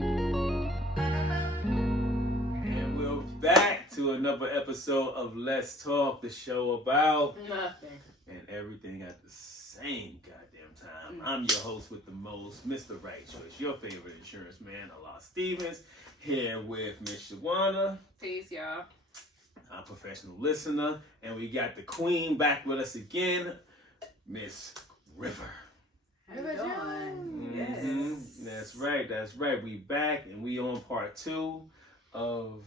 And we're back to another episode of Let's Talk, the show about nothing and everything at the same goddamn time. I'm your host with the most, Mr. Right Choice, your favorite insurance man, Allah Stevens, here with Miss Shawana. Peace, y'all. Our professional listener, and we got the queen back with us again, Miss River. How you doing? Yes. That's right. We back and we on part 2 of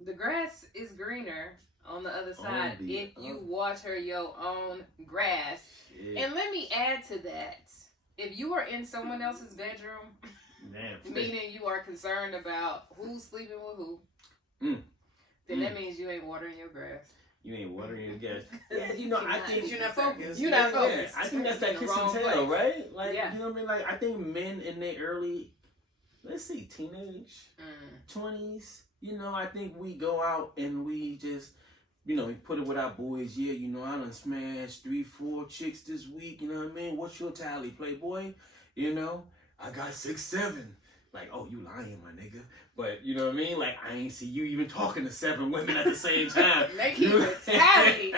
The grass is greener on the other side if you water your own grass. Yeah. And let me add to that. If you are in someone else's bedroom, meaning you are concerned about who's sleeping with who, then that means you ain't watering your grass. You ain't watering your grass. Yeah, I think you're not focused. You're not focused. I think that's that kiss and tell, right? Like, yeah. You know what I mean? Like, I think men in their early, let's see, teenage, 20s, I think we go out and we just, we put it with our boys. Yeah, I done smashed 3-4 chicks this week. You know what I mean? What's your tally, Playboy? I got 6-7. Like, oh, you lying, my nigga. But, you know what I mean? Like, I ain't see you even talking to 7 women at the same time. They keep it tally,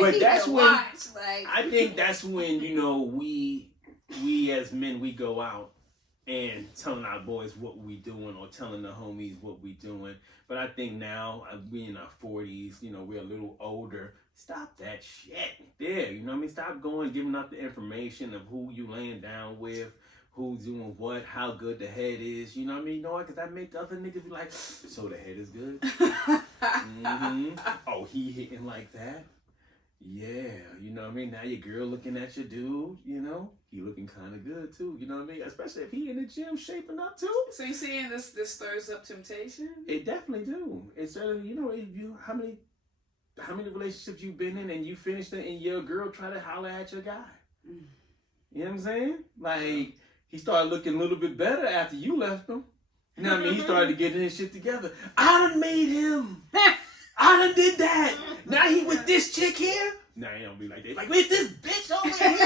But that's when, like... I think that's when, we as men, we go out and telling our boys what we doing or telling the homies what we doing. But I think now, we in our 40s, we're a little older. Stop that shit there, you know what I mean? Stop giving out the information of who you laying down with, who's doing what, how good the head is, you know what I mean? You know what? Because that make the other niggas be like, so the head is good? Oh, he hitting like that? Yeah, you know what I mean? Now your girl looking at your dude, he looking kind of good too, you know what I mean? Especially if he in the gym shaping up too. So you saying this stirs up temptation? It definitely do. It certainly, how many relationships you've been in and you finished it and your girl try to holler at your guy? You know what I'm saying? Like, he started looking a little bit better after you left him. You know what I mean? He started getting his shit together. I done made him. I done did that. Now he with this chick here. Now he don't be like that. Like, with this bitch over here.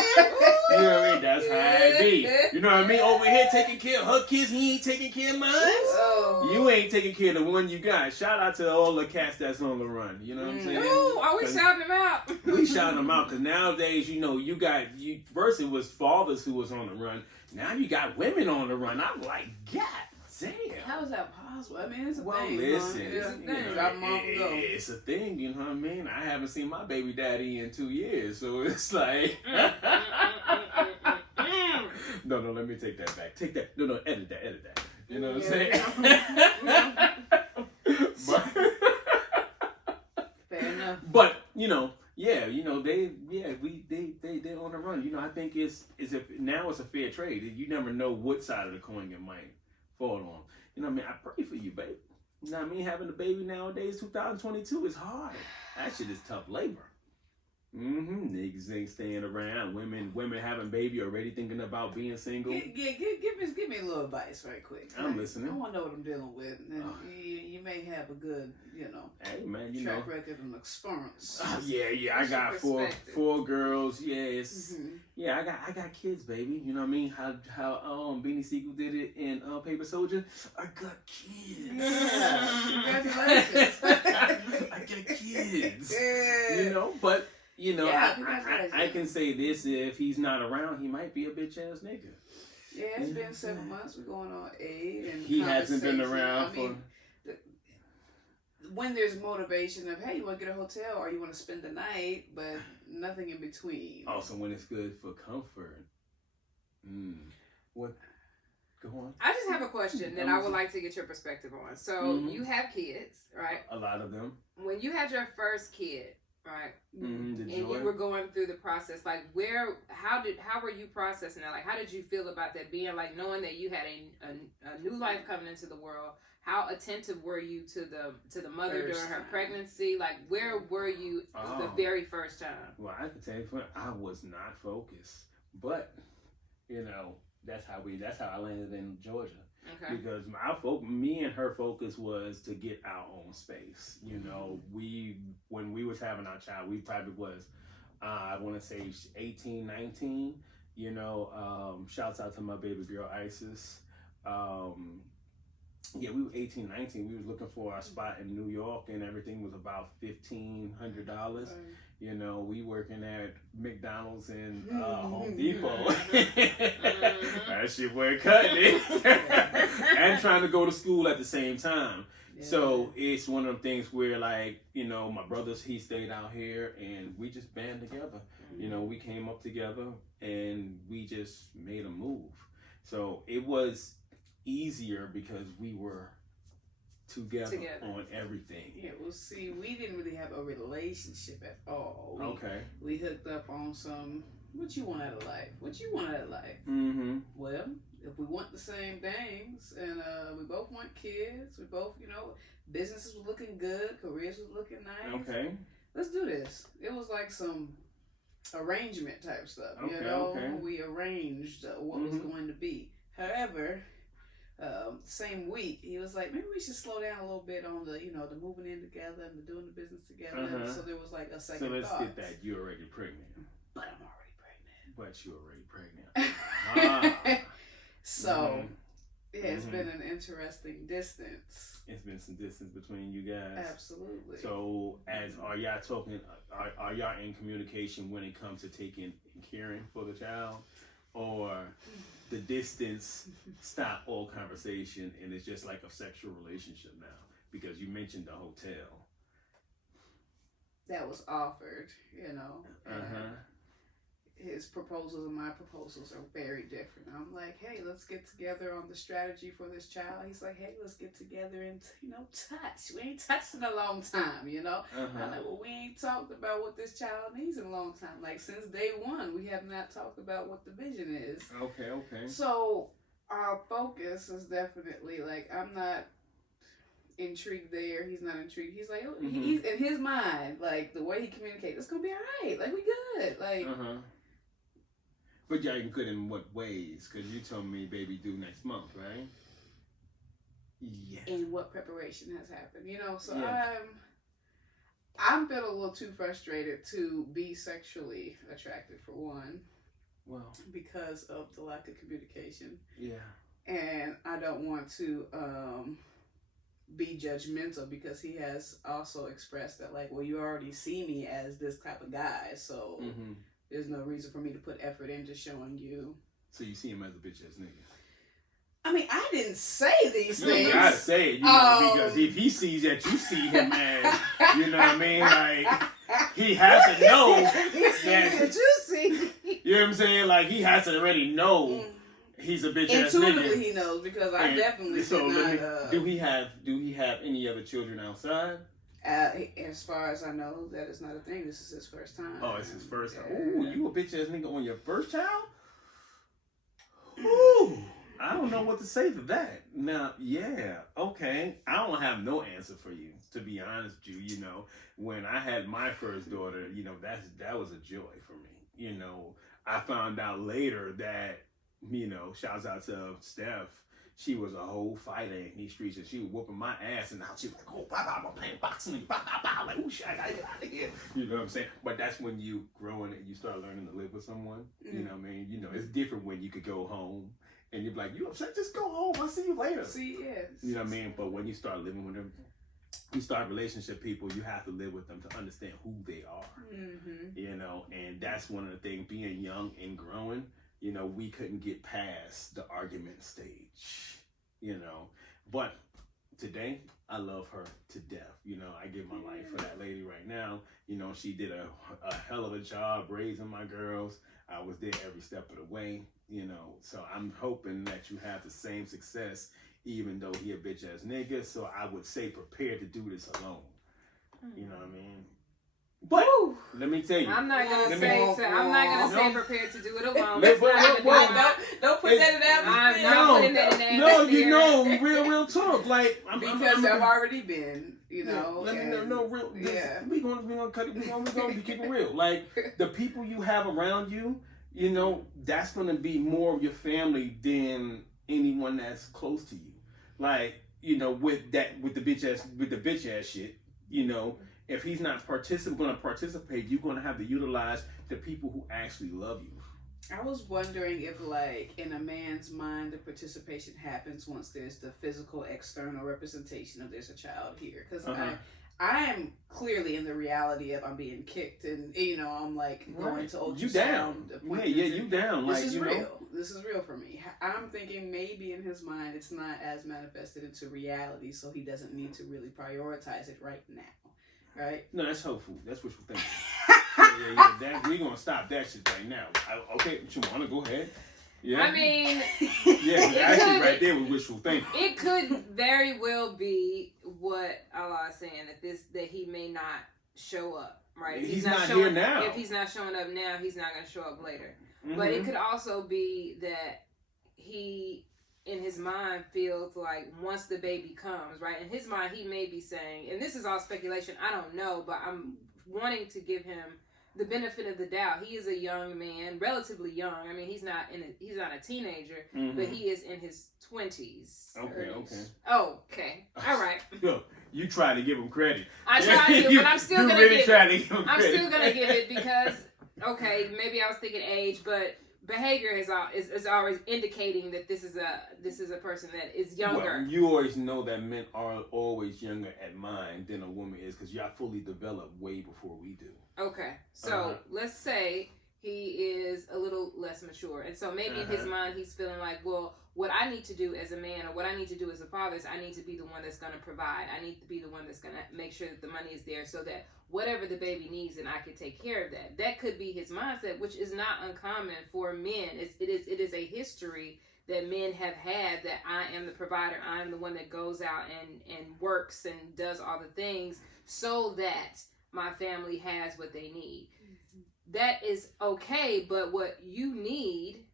You know what I mean? That's how it be. You know what I mean? Over here taking care of her kids. He ain't taking care of mine. Oh. You ain't taking care of the one you got. Shout out to all the cats that's on the run. You know what I'm saying? Ooh, are we shouting them out? We shouting them out because nowadays, first it was fathers who was on the run. Now you got women on the run. I'm like, God damn. How is that possible? I mean, it's a thing. Listen, it's a thing. It's a thing, you know what I mean? I haven't seen my baby daddy in 2 years, so it's like... No, let me take that back. Take that. No, edit that. You know what I'm saying? Fair enough. But, they're on the run. I think now it's a fair trade. You never know what side of the coin it might fall on. You know what I mean? I pray for you, babe. You know what I mean? Having a baby nowadays, 2022, is hard. That shit is tough labor. Niggas ain't staying around. Women having baby already thinking about being single. Give me a little advice right quick. I'm listening. I want to know what I'm dealing with. And you may have a good, hey man, track record and experience. Yeah. I got four girls. Yeah, I got kids, baby. You know what I mean? How Beanie Siegel did it in Paper Soldier. I got kids. Yeah. Congratulations. I got kids. Yeah. But. I can say this: if he's not around, he might be a bitch ass nigga. Yeah, it's been 7 months. We're going on 8, and he hasn't been around when there's motivation of, hey, you want to get a hotel or you want to spend the night, but nothing in between. Also, when it's good for comfort. What? Go on. I just have a question that I would like to get your perspective on. So you have kids, right? A lot of them. When you had your first kid. Right, and you were going through the process. Like, how were you processing that? Like, how did you feel about that? Being like knowing that you had a new life coming into the world. How attentive were you to the mother during her pregnancy? Like, where were you the very first time? Well, I can tell you, I was not focused, but that's how I landed in Georgia. Okay. Because me and her focus was to get our own space. When we was having our child, we probably was, I want to say 18, 19. Shouts out to my baby girl Isis. yeah, we were 18, 19. We was looking for our spot in New York, and everything was about $1,500. You know, we working at McDonald's and Home Depot. That shit wasn't cutting it. And trying to go to school at the same time. Yeah. So it's one of them things where, like, you know, my brothers, he stayed out here, and we just band together. You know, we came up together, and we just made a move. So it was easier because we were together on everything. Yeah, well, see, we didn't really have a relationship at all. We hooked up on some, what you want out of life? What you want out of life? Mm-hmm. Well, if we want the same things, and we both want kids, we both, you know, businesses were looking good, careers was looking nice. Okay. Let's do this. It was like some arrangement type stuff, you know? We arranged what was going to be. However, same week, he was like, maybe we should slow down a little bit on the, you know, the moving in together and the doing the business together. So there was like a second thought. So let's get that. You're already pregnant. But I'm already pregnant. But you're already pregnant. So it has been an interesting distance. It's been some distance between you guys. Absolutely. So are y'all talking, are y'all in communication when it comes to taking and caring for the child? Or the distance stop all conversation and it's just like a sexual relationship now? Because you mentioned the hotel. That was offered, you know. His proposals and my proposals are very different. I'm like, hey, let's get together on the strategy for this child. He's like, hey, let's get together and, you know, touch. We ain't touched in a long time, you know. I'm like, well, we ain't talked about what this child needs in a long time. Like, since day one, we have not talked about what the vision is. Okay. So our focus is definitely, like, I'm not intrigued there. He's not intrigued. He's like, he's in his mind, like, the way he communicates, it's going to be all right. Like, we good. Like, But y'all good in what ways? Because you told me baby due next month, right? Yeah. And what preparation has happened, you know? So I'm been a little too frustrated to be sexually attracted, for one. Well, because of the lack of communication. Yeah. And I don't want to be judgmental, because he has also expressed that, like, well, you already see me as this type of guy, so there's no reason for me to put effort into showing you. So you see him as a bitch ass nigga? I mean, I didn't say these things. You gotta say it, you know, because if he sees that you see him as, you know what I mean? Like, he has to know that you see. You know what I'm saying? Like, he has to already know he's a bitch ass nigga. Intuitively he knows, because I definitely do he have any other children outside? As far as I know, that is not a thing. This is his first time. Oh, it's his first time. Ooh, you a bitch ass nigga on your first child? Ooh, I don't know what to say to that. Now, yeah, okay. I don't have no answer for you, to be honest with you. You know, when I had my first daughter, you know, that was a joy for me. You know, I found out later that, you know, shouts out to Steph, she was a whole fighter in these streets, and she was whooping my ass, and now she was like, oh, I'm playing boxing, like, oh shit, I gotta get out of here. You know what I'm saying? But that's when you growing and you start learning to live with someone. You know what I mean? You know, it's different when you could go home and you're like, you upset? Just go home. I'll see you later. You know what I mean? But when you start living with them, you start relationship people, you have to live with them to understand who they are. You know, and that's one of the things, being young and growing. You know, we couldn't get past the argument stage, you know. But today, I love her to death. You know, I give my life for that lady right now. You know, she did a hell of a job raising my girls. I was there every step of the way, you know. So I'm hoping that you have the same success, even though he a bitch ass nigga. So I would say prepare to do this alone. You know what I mean? But let me tell you, I'm not gonna say prepared to do it alone. Don't put that in that. I'm not putting that in that. No, you know, real talk. Like, because I've already been, you know. We gonna cut it. We gonna keep it real. Like, the people you have around you, you know, that's gonna be more of your family than anyone that's close to you. Like, you know, with the bitch ass shit, you know. If he's not going to participate, you're going to have to utilize the people who actually love you. I was wondering if, like, in a man's mind, the participation happens once there's the physical external representation of there's a child here. Because I am clearly in the reality of I'm being kicked and, you know, I'm like going to ultrasound. You down. Yeah, you down. This like, is you real. Know? This is real for me. I'm thinking maybe in his mind it's not as manifested into reality, so he doesn't need to really prioritize it right now. Right? No, that's hopeful. That's wishful thinking. yeah. We're going to stop that shit right now. Okay, Shawana, go ahead. Yeah. I mean, yeah, actually, right there was wishful thinking. It could very well be what Allah is saying, that he may not show up, right? He's not here now. If he's not showing up now, he's not going to show up later. Mm-hmm. But it could also be that he, in his mind, feels like once the baby comes, right? In his mind, he may be saying, and this is all speculation, I don't know, but I'm wanting to give him the benefit of the doubt. He is a young man, relatively young. I mean, he's not a teenager, but he is in his 20s. Okay. Okay. All right. You try to give him credit. I try to, but I'm still gonna really give it. I'm still gonna give it because maybe I was thinking age, but behavior is always indicating that this is a person that is younger. Well, you always know that men are always younger at mind than a woman is because y'all fully developed way before we do. Okay, so let's say he is a little less mature, and so maybe in his mind he's feeling like, well, what I need to do as a man or what I need to do as a father is I need to be the one that's going to provide. I need to be the one that's going to make sure that the money is there so that whatever the baby needs, and I can take care of that. That could be his mindset, which is not uncommon for men. It is a history that men have had, that I am the provider. I am the one that goes out and works and does all the things so that my family has what they need. That is okay, but what you need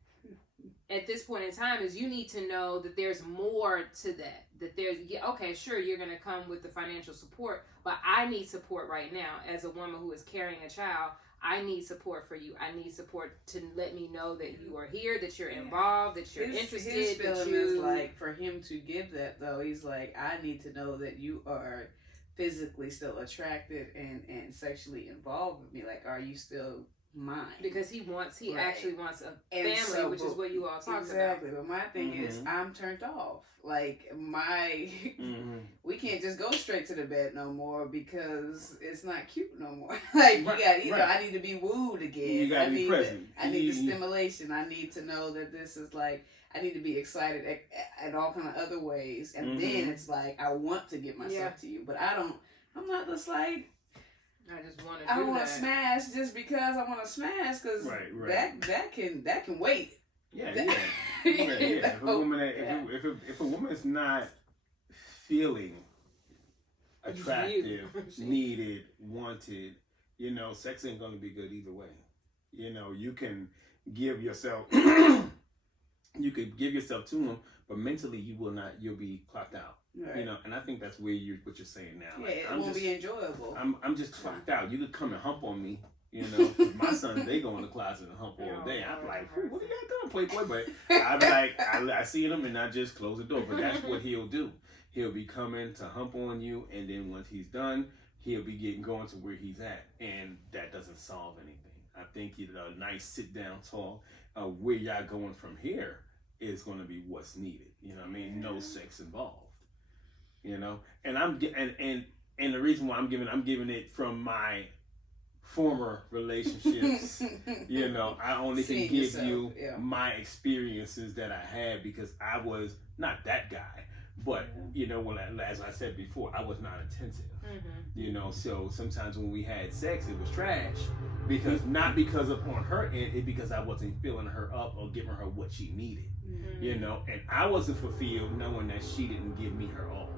at this point in time is you need to know that there's more to that. That there's, okay, sure, you're going to come with the financial support, but I need support right now as a woman who is carrying a child. I need support for you. I need support to let me know that you are here, that you're involved, that you're interested. His feeling is like, for him to give that, though, he's like, I need to know that you are physically still attracted and sexually involved with me. Like, are you still mine? Because he actually wants a family, so, which is what you all talked exactly. But my thing is, I'm turned off. Like, we can't just go straight to the bed no more because it's not cute no more. Like, you got, you know, I need to be wooed again. You gotta be present. I need the stimulation. I need to know that this is like, I need to be excited at all kind of other ways. And then it's like, I want to give myself to you. But I'm not just like, I just want to do I want to smash just because I want to smash, because that can wait. Yeah. If a woman is not feeling attractive, needed, wanted, you know, sex ain't gonna be good either way. You know, you can give yourself you could give yourself to him, but mentally you'll be clocked out. Right. You know, and I think that's what you're saying now. Like, it won't be enjoyable. I'm just clocked out. You could come and hump on me, you know. My son, they go in the closet and hump all day. I'm like, what do you got doing, Playboy? But I'm like, I see him and I just close the door. But that's what he'll do. He'll be coming to hump on you, and then once he's done, he'll be going to where he's at, and that doesn't solve anything. I think a nice sit down talk, where y'all going from here is going to be what's needed. You know what I mean? No sex involved. You know, and and the reason why I'm giving it from my former relationships. You know, I only can give you my experiences that I had because I was not that guy. But you know, as I said before, I was not attentive. You know, so sometimes when we had sex, it was trash not because of on her end, it because I wasn't filling her up or giving her what she needed. You know, and I wasn't fulfilled knowing that she didn't give me her all.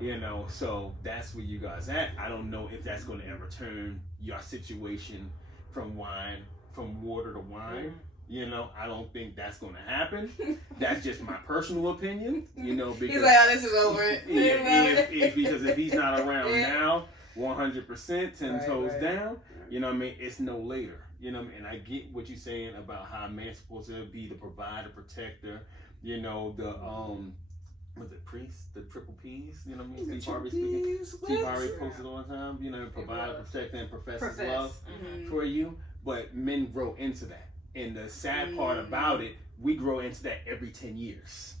You know, so that's where you guys at. I don't know if that's going to ever turn your situation from water to wine. You know, I don't think that's going to happen. That's just my personal opinion. You know, because he's like, oh, this is over. Because if he's not around now, 100%, 10 toes down. You know what I mean? It's no later. You know what I mean? And I get what you're saying about how a man's supposed to be the provider, protector. You know, the was it priest, the triple P's, you know what I mean? Steve Harvey speaking. Steve Harvey posted all the time, you know, provide, protect, and profess his love for you. But men grow into that. And the sad part about it, we grow into that every 10 years.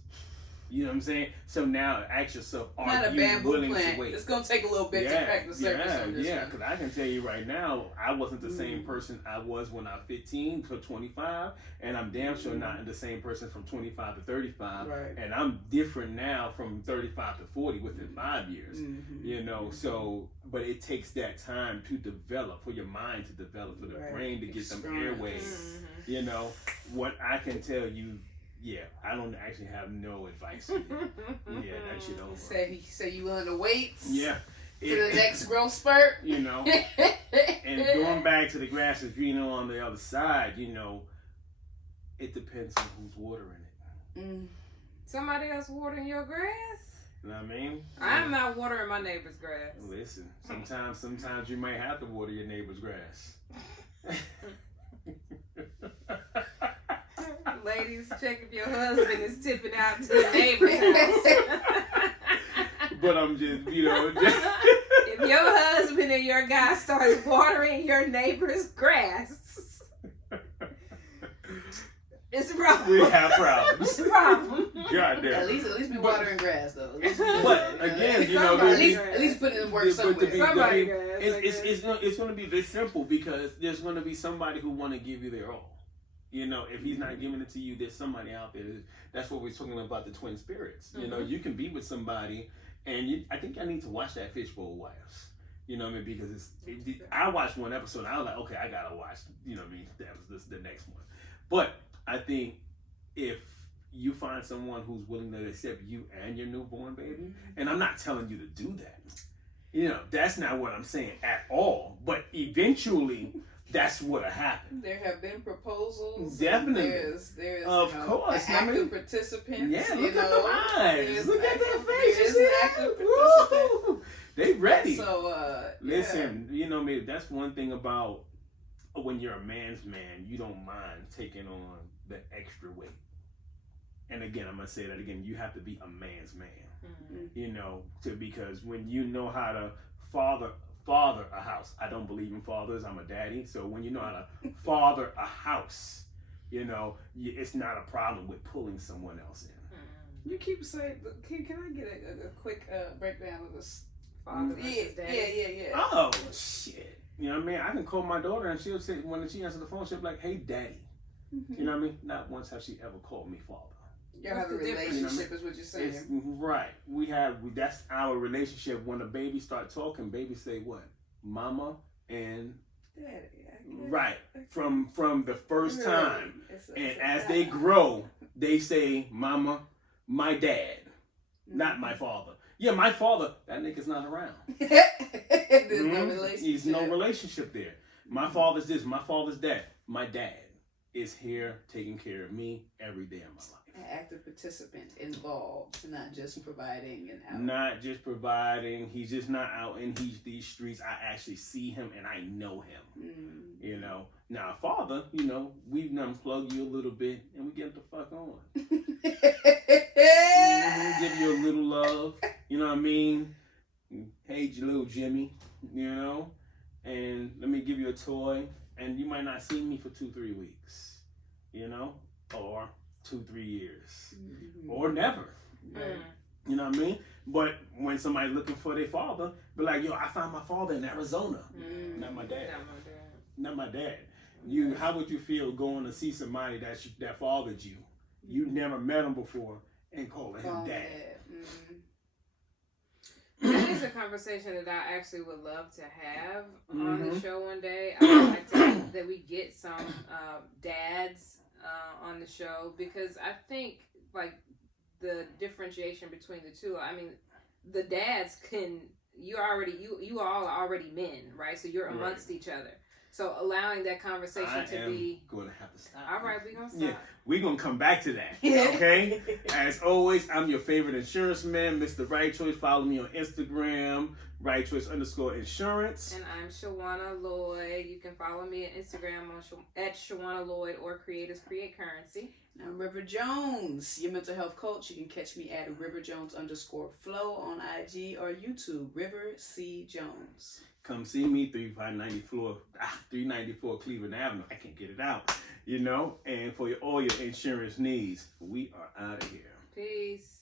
You know what I'm saying? So now ask yourself, are you willing to wait? It's going to take a little bit to crack the surface on this one. Because I can tell you right now, I wasn't the same person I was when I was 15 to 25, and I'm damn sure not the same person from 25 to 35. Right. And I'm different now from 35 to 40 within 5 years. You know, so, but it takes that time to develop, for your mind to develop, for the brain to get some airways. You know, what I can tell you, I don't actually have no advice for you. That shit over. Say you willing to wait? Yeah. To the next growth spurt? You know. And going back to the grass is greener on the other side, you know, it depends on who's watering it. Somebody else watering your grass? You know what I mean? I'm not watering my neighbor's grass. Listen, sometimes you might have to water your neighbor's grass. Ladies, check if your husband is tipping out to the neighbor's house. But I'm just, you know. If your husband and your guy starts watering your neighbor's grass, it's a problem. We have problems. It's a problem. Goddamn. At least be watering grass though. But again, you know, at least put it in work somewhere. It's going to be this simple, because there's going to be somebody who want to give you their all. You know, if he's not giving it to you, there's somebody out there. That's what we're talking about, the twin spirits. You know, you can be with somebody, and I think I need to watch that Fishbowl Wives. You know what I mean? Because I watched one episode, and I was like, okay, I gotta watch. You know what I mean? That was the next one. But I think if you find someone who's willing to accept you and your newborn baby, and I'm not telling you to do that. You know, that's not what I'm saying at all. But eventually, that's what'll happen. There have been proposals. Definitely. There's of course. active participants. Yeah, look at the eyes. Look at their faces. There's an active participant. They ready. So, listen, you know, maybe that's one thing about when you're a man's man, you don't mind taking on the extra weight. And again, I'm going to say that again, you have to be a man's man. You know, because when you know how to father a house. I don't believe in fathers. I'm a daddy. So when you know how to father a house, you know, it's not a problem with pulling someone else in. You keep saying, can I get a quick breakdown of this? Father versus daddy? Yeah. Oh, shit. You know what I mean? I can call my daughter and she'll say, when she answers the phone, she'll be like, hey, daddy. You know what I mean? Not once has she ever called me father. Y'all have a relationship, is what you're saying. Right. That's our relationship. When a baby start talking, babies say what? Mama and Daddy. Right. From the first time. And as they grow, they say, Mama, my dad, not my father. Yeah, my father, that nigga's not around. There's no relationship. There's no relationship there. My father's this, my father's that. My dad is here taking care of me every day of my life. An active participant involved, not just providing and out. Not just providing. He's just not out in these streets. I actually see him and I know him. You know. Now, father, you know, we unplug you a little bit and we get the fuck on. Give you a little love. You know what I mean? Hey, little Jimmy. You know, and let me give you a toy, and you might not see me for 2-3 weeks. You know, or 2-3 years, or never. You know what I mean? But when somebody's looking for their father, be like, yo, I found my father in Arizona. Not my dad. Not my dad. How would you feel going to see somebody that fathered you? You never met him before and calling him dad. That is a conversation that I actually would love to have on the show one day. I would like to, that we get some dads on the show, because I think like the differentiation between the two. I mean, the dads you all are already men, right? So you're amongst each other. So allowing that conversation to be going to have to stop. All right, we're gonna stop. Yeah, we're gonna come back to that. Okay. As always, I'm your favorite insurance man, Mr. Right Choice. Follow me on Instagram, RightChoice_insurance. And I'm Shawana Lloyd. You can follow me on Instagram at Shawana Lloyd, or Creators Create Currency. I'm River Jones, your mental health coach. You can catch me at RiverJones_flow on IG or YouTube, River C. Jones. come see me, 394 Cleveland Avenue. I can't get it out, you know. And for all your insurance needs, we are out of here. Peace.